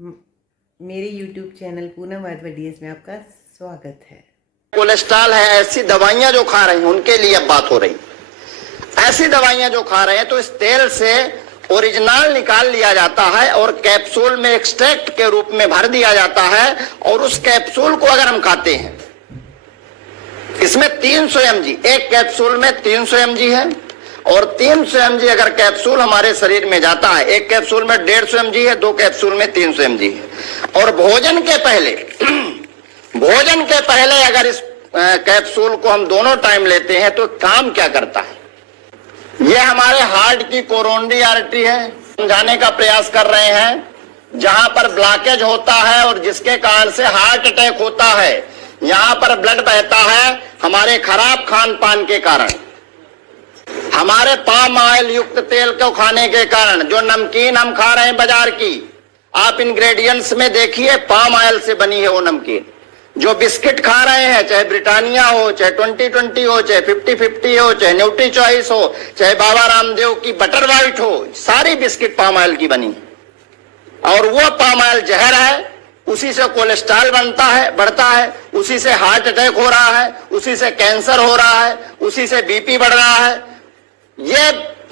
मेरे YouTube channel Poonam वादवडीएस में आपका स्वागत है। कोलेस्ट्रॉल है, ऐसी दवाइयां जो खा रहे हैं उनके लिए अब बात हो रही। ऐसी दवाइयां जो खा रहे हैं तो इस तेल से ओरिजिनल निकाल लिया जाता है और कैप्सूल में एक्सट्रैक्ट के रूप में भर दिया जाता है और उस कैप्सूल को अगर हम खाते हैं, इसमें 300 mg, एक कैप्सूल में 300 mg है और 300 mg अगर कैप्सूल हमारे शरीर में जाता है, एक कैप्सूल में 150 mg है, दो कैप्सूल में 300 mg है। और भोजन के पहले अगर इस कैप्सूल को हम दोनों टाइम लेते हैं तो काम क्या करता है? ये हमारे हार्ट की कोरोनरी आर्टरी है, समझाने का प्रयास कर रहे हैं। जहां पर ब्लॉकेज होता है और जिसके कारण से हार्ट अटैक होता है, यहां पर ब्लड बहता है हमारे खराब खान पान के कारण, हमारे पाम ऑयल युक्त तेल को खाने के कारण। जो नमकीन हम खा रहे हैं बाजार की, आप इंग्रेडिएंट्स में देखिए पाम ऑयल से बनी है वो नमकीन। जो बिस्किट खा रहे हैं, चाहे ब्रिटानिया हो, चाहे 20-20 हो, चाहे 50-50 हो, चाहे न्यूट्री चॉइस हो, चाहे बाबा रामदेव की बटर व्हाइट हो, सारी बिस्किट पाम ऑयल की बनी है। और वो पाम ऑयल जहर है, उसी से कोलेस्ट्रॉल बढ़ता है, उसी से हार्ट अटैक हो रहा है, उसी से कैंसर हो रहा है, उसी से बीपी बढ़ रहा है। ये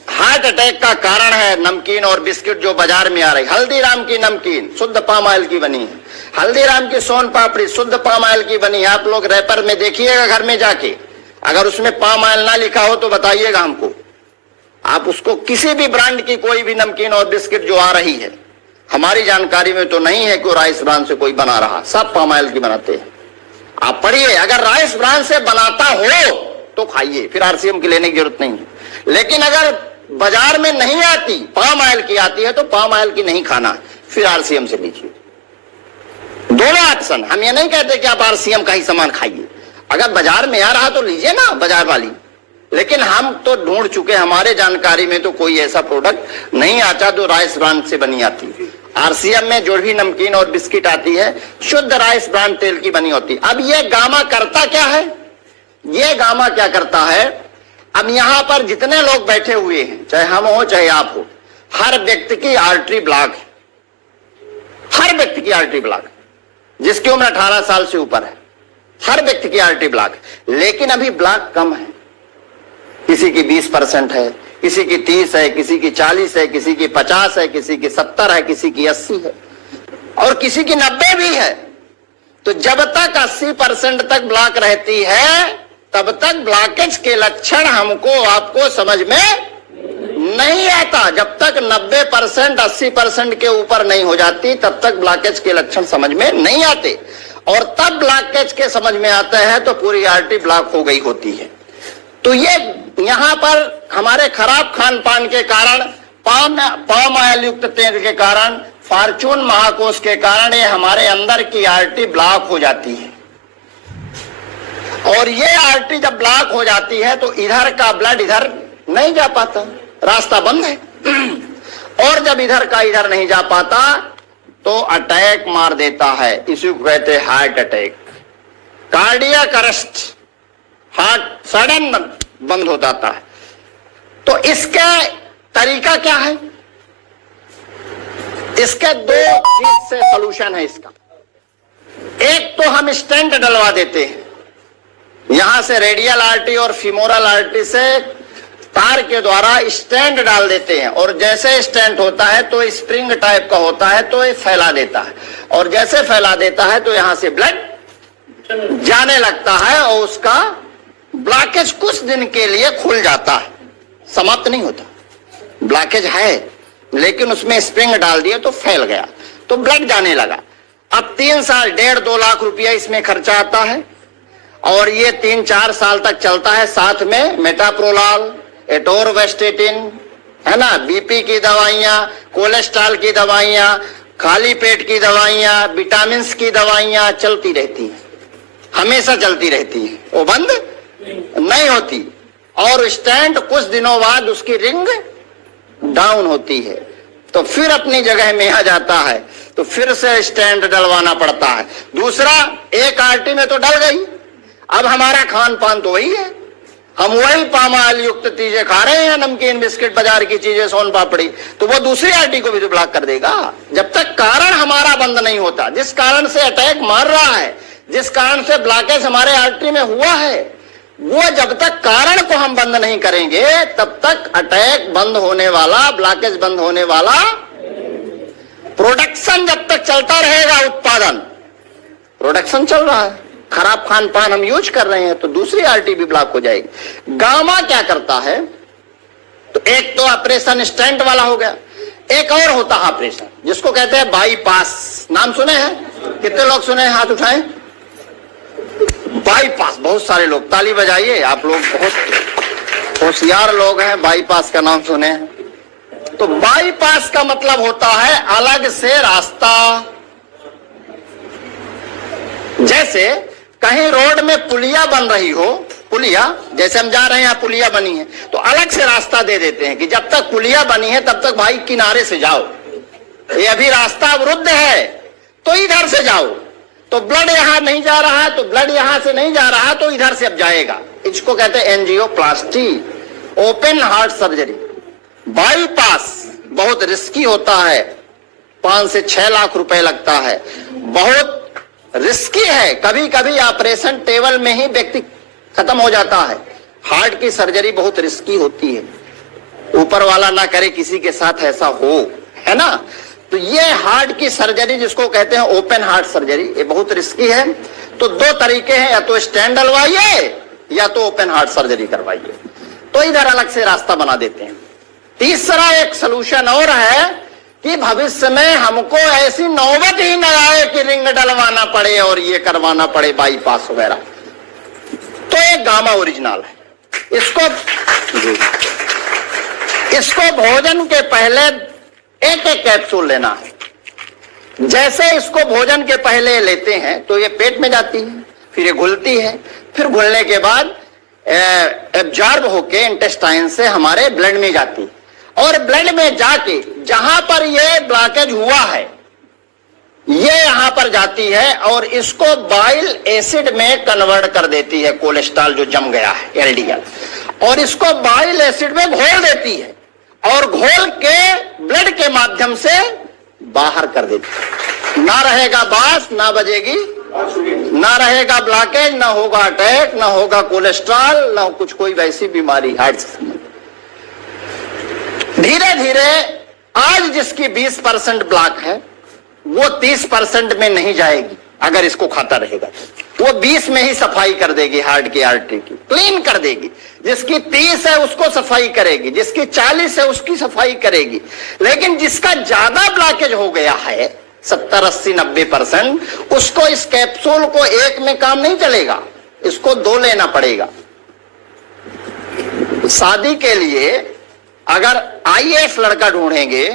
हार्ट अटैक का कारण है नमकीन और बिस्किट जो बाजार में आ रही। हल्दीराम की नमकीन शुद्ध पाम ऑयल की बनी है, हल्दीराम की सोन पापड़ी शुद्ध पाम ऑयल की बनी है। आप लोग रैपर में देखिएगा घर में जाके, अगर उसमें पाम ऑयल ना लिखा हो तो बताइएगा हमको। आप उसको किसी भी ब्रांड की कोई भी नमकीन और बिस्किट जो आ रही है, हमारी जानकारी में तो नहीं है कि राइस ब्रांड से कोई बना रहा, सब पाम ऑयल की बनाते हैं। आप पढ़िए, अगर राइस ब्रांड से बनाता हो तो खाइए, फिर आरसीएम की लेने की जरूरत नहीं है। लेकिन अगर बाजार में नहीं आती, पाम ऑयल की आती है, तो पाम ऑयल की नहीं खाना, फिर आरसीएम से लीजिए। दोनों ऑप्शन, हम ये नहीं कहते कि आप आरसीएम का ही सामान खाइए। अगर बाजार में आ रहा तो लीजिए ना बाजार वाली। लेकिन हम तो ढूंढ चुके, हमारे जानकारी में तो कोई ऐसा प्रोडक्ट नहीं आता जो राइस ब्रांड से बनी आती। आरसीएम में जो भी नमकीन और बिस्किट आती है शुद्ध राइस ब्रांड तेल की बनी होती। अब ये गामा करता क्या है? ये गामा क्या करता है? अब यहां पर जितने लोग बैठे हुए हैं, चाहे हम हो चाहे आप हो, हर व्यक्ति की आर्टरी ब्लॉक है। हर व्यक्ति की आर्टरी ब्लॉक है, जिसकी उम्र 18 साल से ऊपर है, हर व्यक्ति की आर्टरी ब्लॉक है। लेकिन अभी ब्लॉक कम है, किसी की 20% है, किसी की 30 है, किसी की 40 है, किसी की 50 है, किसी की 70 है, किसी की 80 है और किसी की 90 भी है। तो जब तक 80% तक ब्लॉक रहती है तब तक ब्लॉकेज के लक्षण हमको आपको समझ में नहीं आता। जब तक 90% 80% के ऊपर नहीं हो जाती तब तक ब्लॉकेज के लक्षण समझ में नहीं आते। और तब ब्लॉकेज के समझ में आता है तो पूरी आर्टरी ब्लॉक हो गई होती है। तो ये यहां पर हमारे खराब खान पान के कारण, पाम ऑयल युक्त तेल के कारण, फॉर्चून महाकोश के कारण ये हमारे अंदर की आर्टरी ब्लॉक हो जाती है। और ये आर्टरी जब ब्लॉक हो जाती है तो इधर का ब्लड इधर नहीं जा पाता, रास्ता बंद है। और जब इधर का इधर नहीं जा पाता तो अटैक मार देता है। इसी को कहते हैं heart attack, cardiac arrest, heart sudden बंद हो जाता है। तो इसका तरीका क्या है? इसके दो चीज से सॉल्यूशन है इसका। एक तो हम स्टेंट डलवा देते हैं, यहां से रेडियल आर्टरी और फीमोरल आर्टरी से तार के द्वारा स्टेंट डाल देते हैं। और जैसे स्टेंट होता है तो स्प्रिंग टाइप का होता है, तो ये फैला देता है। और जैसे फैला देता है तो यहां से ब्लड जाने लगता है और उसका ब्लॉकेज कुछ दिन के लिए खुल जाता है, समाप्त नहीं होता। ब्लॉकेज है लेकिन उसमें स्प्रिंग डाल दिया तो फैल गया, तो ब्लड जाने लगा। अब 3 साल 1.5-2 लाख रुपया इसमें खर्चा आता है और ये 3-4 साल तक चलता है। साथ में मेटाप्रोलाल, एटोरवेस्टेटिन, है ना, बीपी की दवाइयां, कोलेस्ट्रॉल की दवाइयां, खाली पेट की दवाइयां, विटामिन की दवाइयां चलती रहती है, हमेशा चलती रहती है, वो बंद नहीं होती। और स्टैंड कुछ दिनों बाद उसकी रिंग डाउन होती है तो फिर अपनी जगह में आ जाता है, तो फिर से स्टैंड डलवाना पड़ता है। दूसरा, एक आर्टरी में तो डल गई, अब हमारा खान पान तो वही है, हम ऑयल पाम ऑयल युक्त चीजें खा रहे हैं, नमकीन बिस्किट बाजार की चीजें, सोन पापड़ी, तो वो दूसरी आर्टरी को भी तो ब्लॉक कर देगा। जब तक कारण हमारा बंद नहीं होता, जिस कारण से अटैक मार रहा है, जिस कारण से ब्लॉकेज हमारे आर्टरी में हुआ है, वो जब तक कारण को हम बंद नहीं करेंगे तब तक अटैक बंद होने वाला, ब्लॉकेज बंद होने वाला, प्रोडक्शन जब तक चलता रहेगा, उत्पादन, प्रोडक्शन चल रहा है, खराब खान पान हम यूज कर रहे हैं, तो दूसरी आर्टरी भी ब्लॉक हो जाएगी। गामा क्या करता है, तो एक तो ऑपरेशन स्टेंट वाला हो गया, एक और होता है ऑपरेशन जिसको कहते हैं बाईपास। नाम सुने हैं? कितने लोग सुने हैं? हाथ उठाएं। बाईपास, बहुत सारे लोग, ताली बजाइए, आप लोग बहुत होशियार लोग हैं, बाईपास का नाम सुने हैं। तो बाईपास का मतलब होता है अलग से रास्ता। जैसे कहीं रोड में पुलिया बन रही हो, पुलिया, जैसे हम जा रहे हैं यहाँ पुलिया बनी है, तो अलग से रास्ता दे देते हैं कि जब तक पुलिया बनी है तब तक भाई किनारे से जाओ, ये अभी रास्ता अवरुद्ध है तो इधर से जाओ, तो ब्लड यहां नहीं जा रहा है, तो ब्लड यहां से नहीं जा रहा तो इधर से अब जाएगा। इसको कहते हैं angioplasty, open heart surgery. Bypass बहुत रिस्की होता है, 5 से 6 लाख रुपए लगता है, बहुत रिस्की है। कभी कभी ऑपरेशन टेबल में ही व्यक्ति खत्म हो जाता है। हार्ट की सर्जरी बहुत रिस्की होती है, ऊपर वाला ना करे किसी के साथ ऐसा हो, है ना। तो ये हार्ट की सर्जरी जिसको कहते हैं ओपन हार्ट सर्जरी, ये बहुत रिस्की है। तो 2 तरीके हैं, या तो स्टेंट डलवाइए या तो ओपन हार्ट सर्जरी करवाइए, तो इधर अलग से रास्ता बना देते हैं। तीसरा एक सोल्यूशन और है कि भविष्य में हमको ऐसी नौबत ही न आए कि रिंग डलवाना पड़े और ये करवाना पड़े, बाईपास वगैरह। तो एक गामा ओरिजिनल है। इसको भोजन के पहले एक एक कैप्सूल लेना है। जैसे इसको भोजन के पहले लेते हैं तो ये पेट में जाती है, फिर ये घुलती है, फिर घुलने के बाद एब्जॉर्ब होके इंटेस्टाइन से हमारे ब्लड में जाती है, और ब्लड में जाके जहां पर ये ब्लॉकेज हुआ है ये यहां पर जाती है और इसको बाइल एसिड में कन्वर्ट कर देती है, कोलेस्ट्रॉल जो जम गया है, एलडीएल, और इसको बाइल एसिड में घोल देती है और घोल के ब्लड के माध्यम से बाहर कर देती है। ना रहेगा बास, ना बजेगी, ना रहेगा ब्लॉकेज, ना होगा अटैक, ना होगा कोलेस्ट्रॉल, ना कुछ कोई वैसी बीमारी हार्ट से संबंधित। धीरे धीरे आज जिसकी 20% ब्लॉक है वो 30% में नहीं जाएगी, अगर इसको खाता रहेगा वो 20 में ही सफाई कर देगी, हार्ट की आर्टरी की क्लीन कर देगी। जिसकी 30 है उसको सफाई करेगी, जिसकी 40 है उसकी सफाई करेगी। लेकिन जिसका ज्यादा ब्लॉकेज हो गया है 70, 80, 90%, उसको इस कैप्सूल को एक में काम नहीं चलेगा, इसको 2 लेना पड़ेगा। शादी के लिए अगर आईएएस लड़का ढूंढेंगे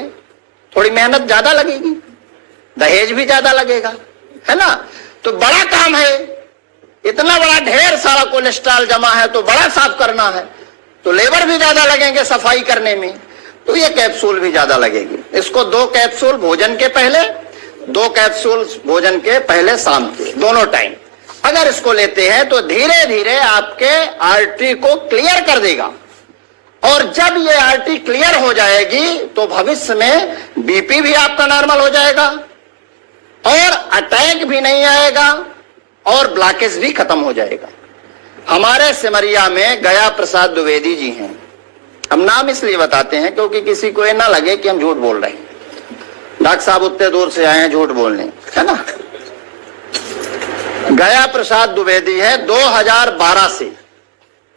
थोड़ी मेहनत ज्यादा लगेगी, दहेज भी ज्यादा लगेगा, है ना। तो बड़ा काम है, इतना बड़ा ढेर सारा कोलेस्ट्रॉल जमा है तो बड़ा साफ करना है, तो लेबर भी ज्यादा लगेंगे सफाई करने में, तो ये कैप्सूल भी ज्यादा लगेगी। इसको 2 कैप्सूल भोजन के पहले, 2 कैप्सूल भोजन के पहले शाम के, दोनों टाइम अगर इसको लेते हैं तो धीरे धीरे आपके आर्टरी को क्लियर कर देगा। और जब ये आर्टरी क्लियर हो जाएगी तो भविष्य में बीपी भी आपका नॉर्मल हो जाएगा और अटैक भी नहीं आएगा और ब्लॉकेज भी खत्म हो जाएगा। हमारे सिमरिया में गया प्रसाद द्विवेदी जी हैं, हम नाम इसलिए बताते हैं क्योंकि किसी को ये ना लगे कि हम झूठ बोल रहे हैं। डॉक्टर साहब उतने दूर से आए हैं झूठ बोलने, है ना। गया प्रसाद द्विवेदी है, 2012 से,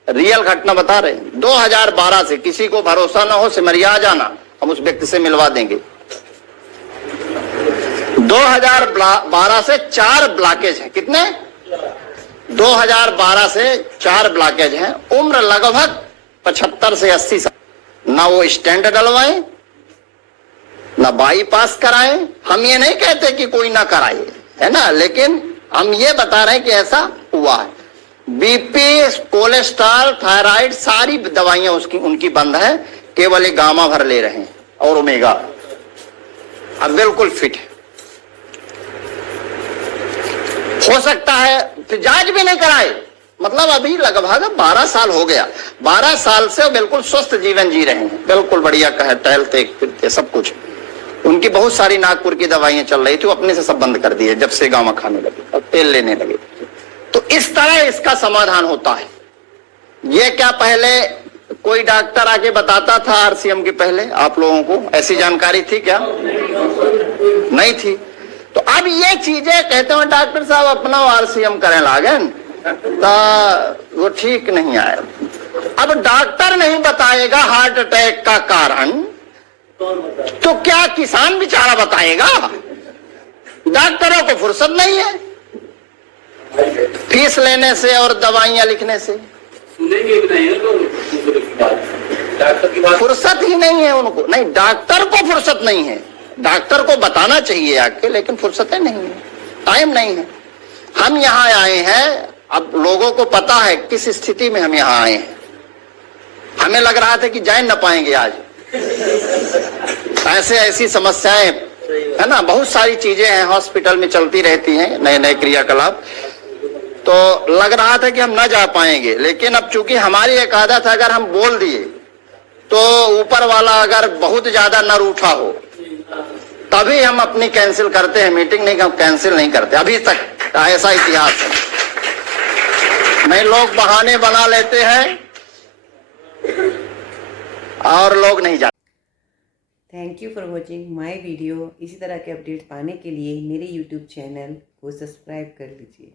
रियल घटना बता रहे हैं, 2012 से, किसी को भरोसा ना हो सिमरिया आ जाना, हम उस व्यक्ति से मिलवा देंगे। 2012 से 4 ब्लॉकेज हैं, कितने? 2012 से 4 ब्लॉकेज हैं। उम्र लगभग 75 से 80 साल। ना वो स्टेंट डलवाएं, ना बाईपास कराएं। हम ये नहीं कहते कि कोई ना कराए, है ना, लेकिन हम ये बता रहे हैं कि ऐसा हुआ है। बीपी, कोलेस्ट्रॉल, थायराइड, सारी दवाइयां उसकी उनकी बंद है, केवल एक गामा भर ले रहे हैं और ओमेगा, अब बिल्कुल फिट है। हो सकता है फिर जांच भी नहीं कराए, मतलब अभी लगभग 12 साल हो गया, 12 साल से वो बिल्कुल स्वस्थ जीवन जी रहे हैं, बिल्कुल बढ़िया कहे, टहलते फिरते सब कुछ। उनकी बहुत सारी नागपुर की दवाइयां चल रही थी, वो अपने से सब बंद कर दिए जब से गाँव खाने लगे और तेल लेने लगे। तो इस तरह इसका समाधान होता है। ये क्या पहले कोई डॉक्टर आके बताता था आरसीएम के पहले आप लोगों को? ऐसी जानकारी थी क्या? नहीं थी। तो अब ये चीजें कहते हैं डॉक्टर साहब अपना आरसीएम करें लागन, तो वो ठीक नहीं आया। अब डॉक्टर नहीं बताएगा हार्ट अटैक का कारण, तो क्या किसान बेचारा बताएगा? डॉक्टरों को फुर्सत नहीं है फीस लेने से और दवाइयां लिखने से, फुर्सत ही नहीं है उनको। नहीं, डॉक्टर को फुर्सत नहीं है, डॉक्टर को बताना चाहिए आके, लेकिन फुर्सतें नहीं है, टाइम नहीं है। हम यहाँ आए हैं, अब लोगों को पता है किस स्थिति में हम यहाँ आए हैं। हमें लग रहा था कि जान न पाएंगे आज, ऐसी समस्याएं है ना, बहुत सारी चीजें हैं हॉस्पिटल में चलती रहती हैं, नए नए क्रियाकलाप। तो लग रहा था कि हम ना जा पाएंगे, लेकिन अब चूंकि हमारी एक आदत है, अगर हम बोल दिए तो ऊपर वाला अगर बहुत ज्यादा न रूठा हो तभी हम अपनी कैंसिल करते हैं मीटिंग, नहीं कैंसिल नहीं करते अभी तक, ऐसा इतिहास है। नहीं, लोग बहाने बना लेते हैं और लोग नहीं जाते। Thank you for watching my video. इसी तरह के अपडेट्स पाने के लिए मेरे यूट्यूब चैनल को सब्सक्राइब कर लीजिए।